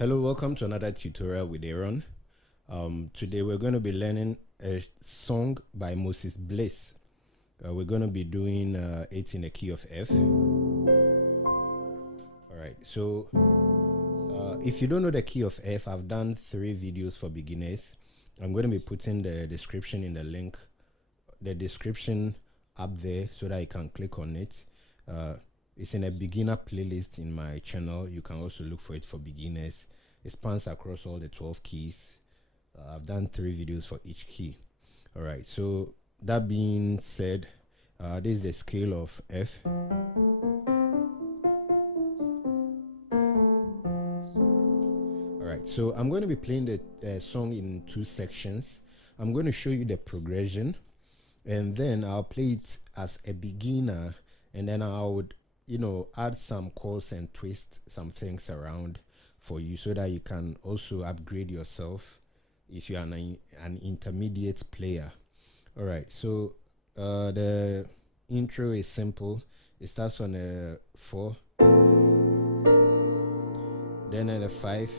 Hello, welcome to another tutorial with Aaron. Today we're going to be learning a song by Moses BLISS. We're going to be doing it in the key of F. Alright, so if you don't know the key of F, I've done 3 videos for beginners. I'm going to be putting the description in the description up there so that you can click on it. It's in a beginner playlist in my channel. You can also look for it for beginners. It spans across all the 12 keys. I've done 3 videos for each key. All right, so that being said, this is the scale of F. All right, so I'm going to be playing the song in 2 sections. I'm going to show you the progression, and then I'll play it as a beginner, and then I would add some chords and twist some things around for you so that you can also upgrade yourself if you are an intermediate player. All right, so the intro is simple. It starts on a 4, then at a 5,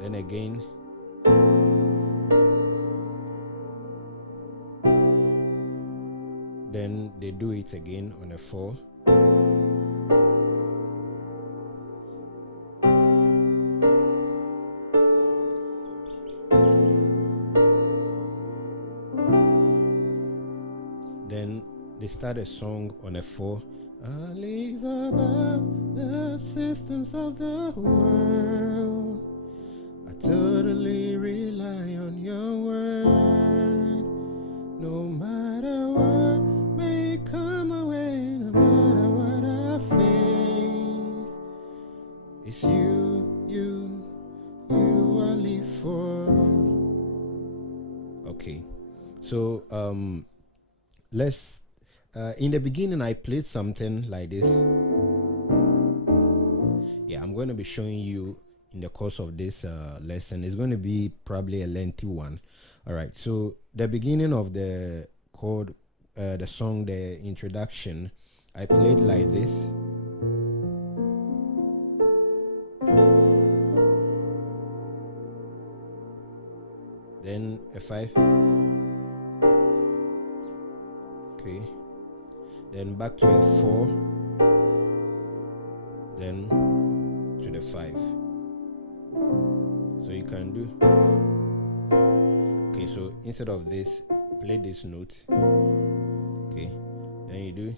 then again, then they do it again on a 4, then they start a song on a 4. I live above the systems of the world. I totally rely on your word. No matter what may come away, no matter what I face, it's you I live for. Okay, so let's in the beginning I played something like this. Yeah, I'm going to be showing you in the course of this lesson. It's going to be probably a lengthy one. All right, so the beginning of the chord, the song, the introduction, I played like this. Then a 5. Okay. Then back to a 4. Then to the 5. So you can do. Okay, so instead of this, play this note. Okay, then you do.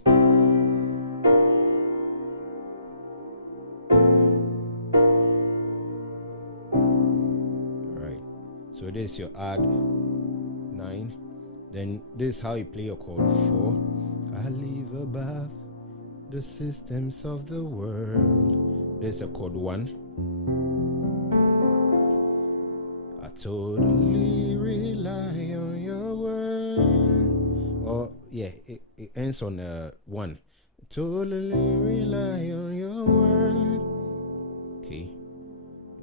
Alright, so this is your add 9. Then this is how you play your chord 4. I live above the systems of the world. This is a chord 1. I totally rely on your word. Or yeah, it ends on 1. Totally rely on your word. Okay.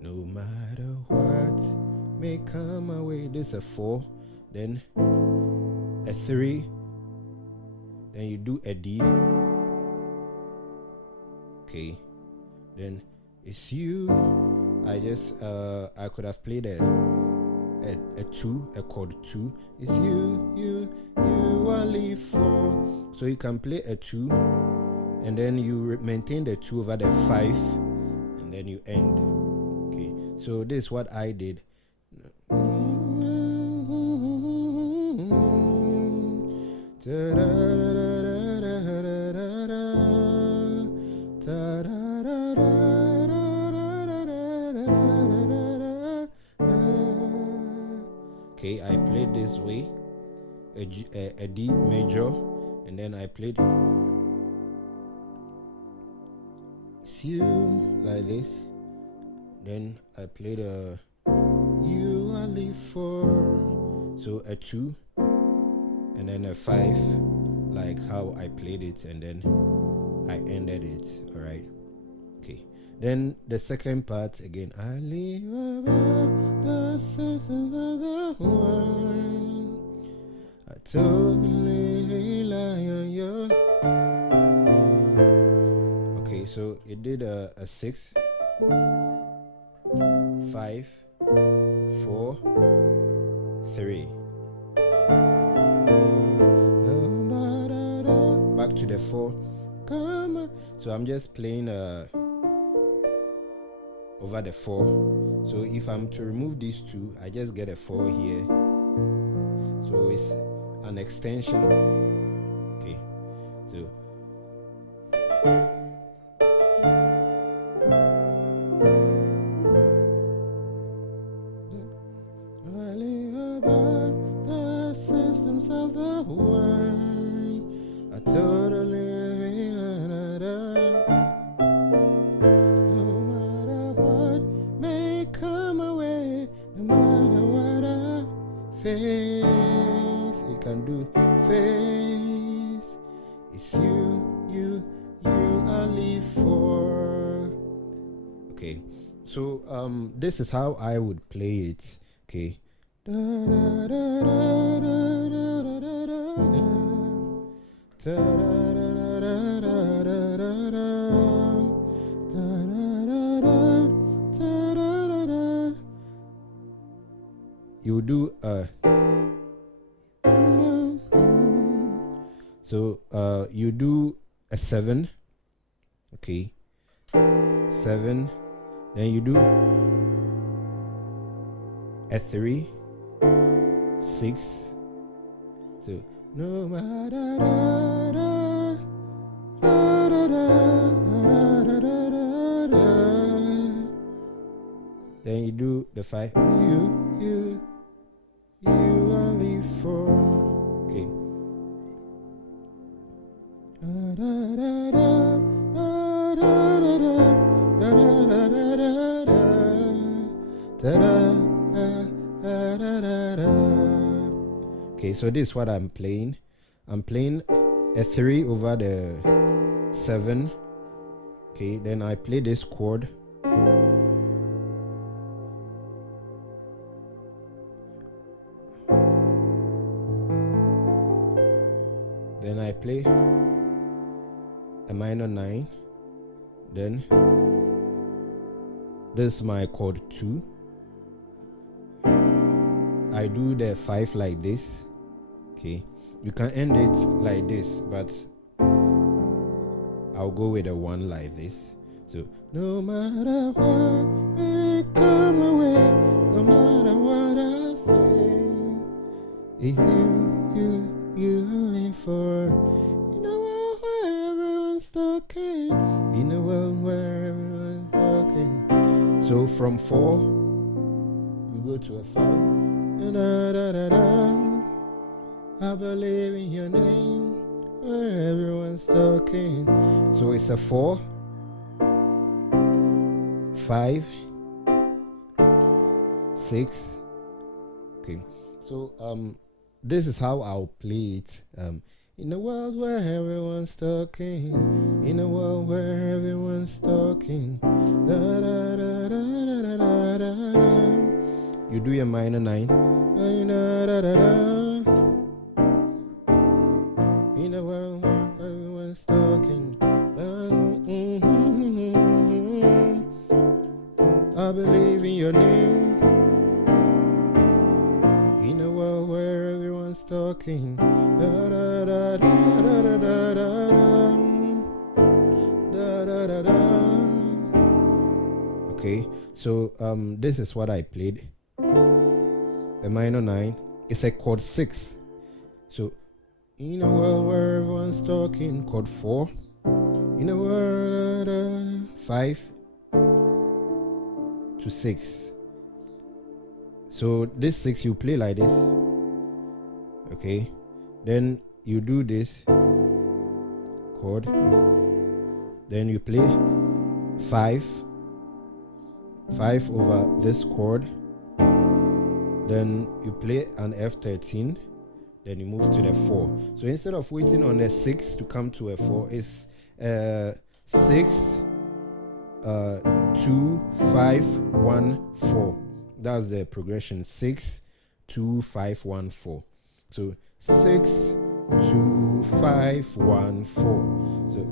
No matter what may come away. This is a 4. Then a 3. Then you do a D. Okay. Then it's you. I could have played a 2, a chord 2. It's you I live for. So you can play a 2, and then you maintain the 2 over the 5, and then you end. Okay. So this is what I did. Okay, I played this way, a D major, and then I played you like this. Then I played a you I live for, so a 2, and then a 5, like how I played it, and then I ended it. All right. Okay. Then the second part again. I live above the systems of the world. I totally rely on your. Okay, so it did a 6, 5, 4, 3. Back to the 4. Come on. So I'm just playing over the 4. So if I'm to remove these two, I just get a 4 here. So it's an extension. Okay. So the systems of the world are totally no matter what may come away, no matter what I face, you can do face. It's you I live for. Okay, so this is how I would play it. Okay. You do so you do a 7, okay, 7, then you do a 3, 6, so no matter then you do the 5, you only 4, okay. Okay, so this is what I'm playing. I'm playing a 3 over the 7. Okay, then I play this chord. Then I play a minor 9. Then this is my chord 2. I do the 5 like this. Okay, you can end it like this, but I'll go with a 1 like this. So no matter what may come away, no matter what I feel, it's you only for. In a world where everyone's talking, in a world where everyone's talking. So from 4, you go to a 5. I believe in your name, where everyone's talking. So it's a 4, 5, 6. Okay, so this is how I'll play it. In a world where everyone's talking, in a world where everyone's talking, you do your minor 9. In a world where everyone's talking, I believe in your name. In a world where everyone's talking, okay, so this is what I played. A minor 9. It's a chord 6. So in a world where everyone's talking, chord 4. In a world 5 to 6. So this 6 you play like this. Okay, then you do this chord, then you play 5 over this chord, then you play an F13, then you move to the 4. So instead of waiting on the 6 to come to a 4, it's 6 2 5 1 4. That's the progression. 6 2 5 1 4. So 6 2 5 1 4. So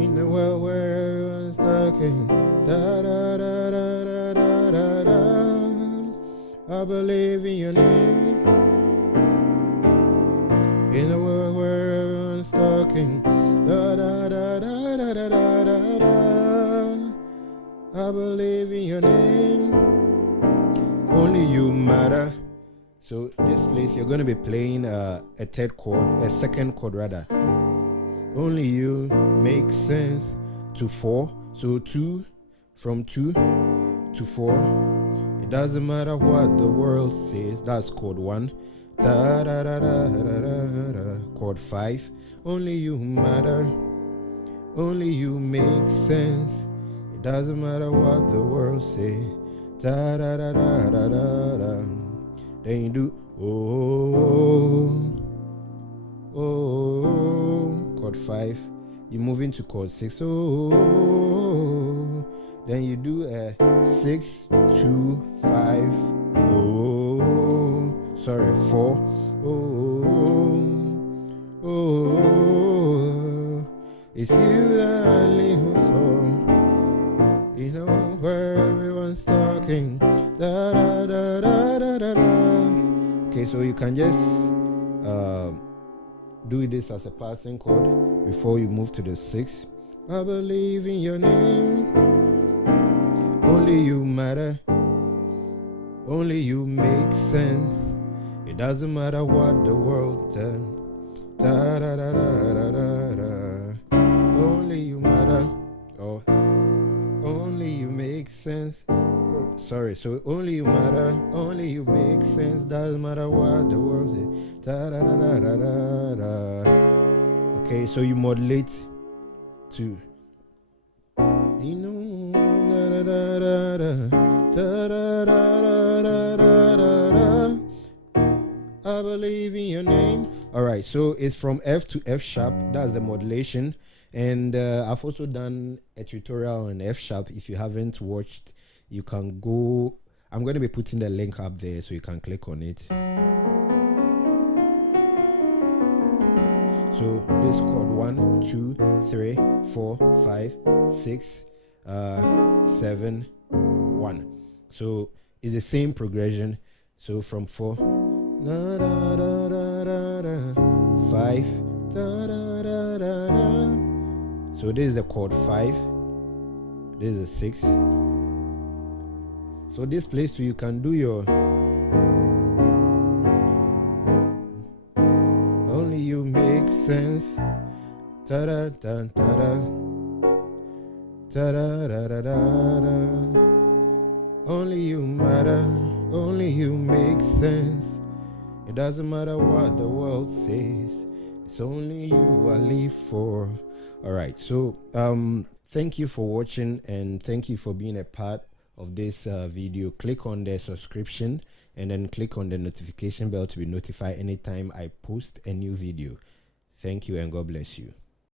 In the world where everyone's talking, da da da da da da da da. I believe in your name. In the world where everyone's talking, da da da da da da da da da. I believe in your name. Only you matter. So this place you're going to be playing a third chord, a second chord rather. Only you make sense to 4. So 2, from 2 to 4. It doesn't matter what the world says. That's chord 1. Da da da da da da da. Chord 5. Only you matter. Only you make sense. It doesn't matter what the world says. Da da da da da da da. Then you do oh, oh, oh, chord 5. You move into chord 6. Oh, then you do a 6, 2, 5. Oh, sorry, 4. Oh, oh, oh, it's you that I live for. You know where everyone's talking. Da da da da da da da. Okay, so you can just do this as a passing chord before you move to the 6. I believe in your name. Only you matter. Only you make sense. It doesn't matter what the world tells. Da da da da da da da. Only you matter. Oh, only you make sense. Oh, sorry. So only you matter. Only you make sense. Doesn't matter what the world says. Da da da da da da da. Okay, so you modulate to. You know, da da da da da da da da da da da. I believe in your name. All right, so it's from F to F sharp. That's the modulation. And I've also done a tutorial on F sharp. If you haven't watched, you can go. I'm going to be putting the link up there so you can click on it. So this chord 1, 2, 3, 4, 5, 6, 7, 1. So it's the same progression. So from 4, da, da, da, da, da, da, 5, da, da, da, da, da. So this is the chord 5. This is a 6. So this place too, you can do your only you make sense. Da da da da da da da da da da. Only you matter. Only you make sense. It doesn't matter what the world says. It's only you I live for. All right. So thank you for watching and thank you for being a part of this video. Click on the subscription and then click on the notification bell to be notified anytime I post a new video. Thank you and God bless you.